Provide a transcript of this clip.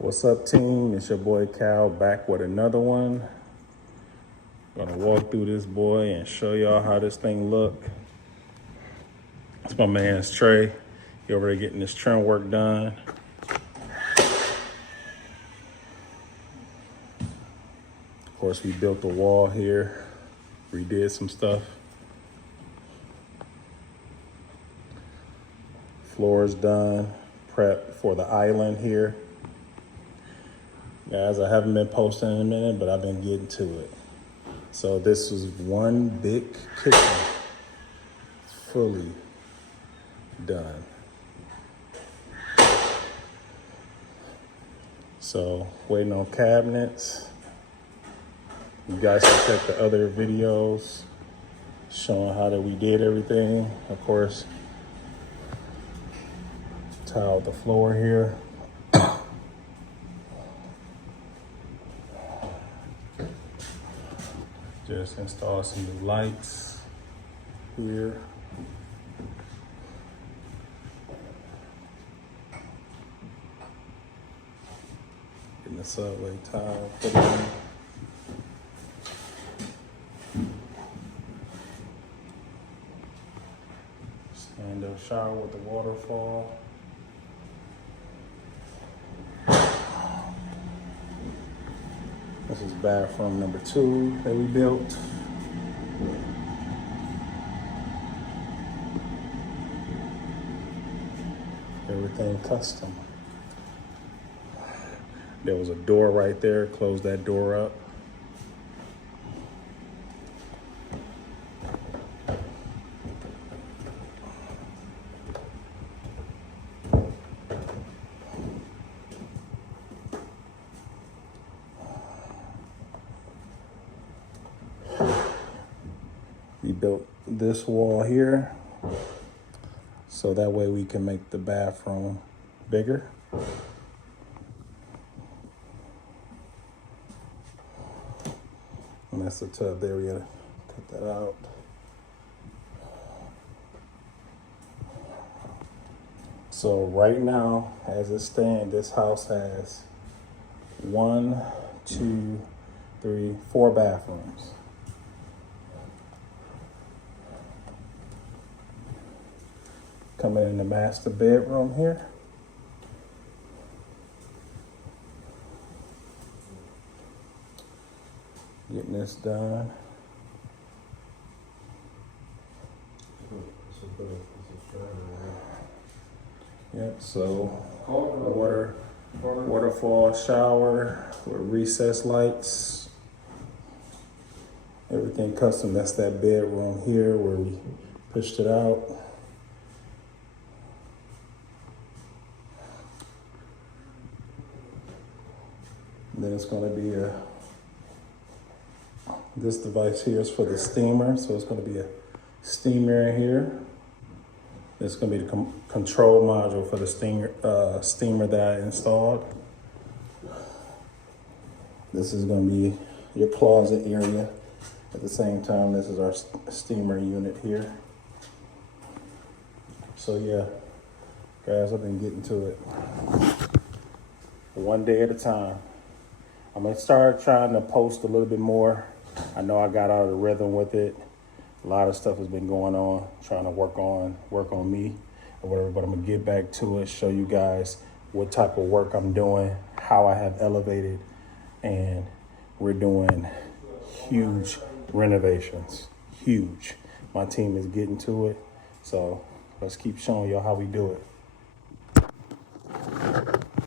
What's up, team? It's your boy Cal back with another one. Gonna walk through this boy and show y'all how this thing look. It's my man's Trey. He over there getting this trim work done. Of course, we built the wall here, redid some stuff. Floor is done, prep for the island here. Guys, I haven't been posting in a minute, but I've been getting to it. So this was one big kitchen, fully done. So waiting on cabinets. You guys can check the other videos showing how that we did everything. Of course, tiled the floor here. Just install some new lights here. Getting the subway tile put in. Stand-up shower with the waterfall. This is bathroom number 2 that we built. Everything custom. There was a door right there, close that door up. We built this wall here, so that way we can make the bathroom bigger. And that's the tub there, we gotta cut that out. So right now, as it stands, this house has 1, 2, 3, 4 bathrooms. Coming in the master bedroom here. Getting this done. Yep, so waterfall shower with recessed lights. Everything custom. That's that bedroom here where we pushed it out. Then it's going to be this device here is for the steamer. So it's going to be a steamer in here. It's going to be the control module for the steamer that I installed. This is going to be your closet area. At the same time, this is our steamer unit here. So yeah, guys, I've been getting to it. One day at a time. I'm gonna start trying to post a little bit more. I know I got out of the rhythm with it. A lot of stuff has been going on, trying to work on me or whatever, but I'm gonna get back to it, show you guys what type of work I'm doing, how I have elevated, and we're doing huge renovations, huge. My team is getting to it, so let's keep showing y'all how we do it.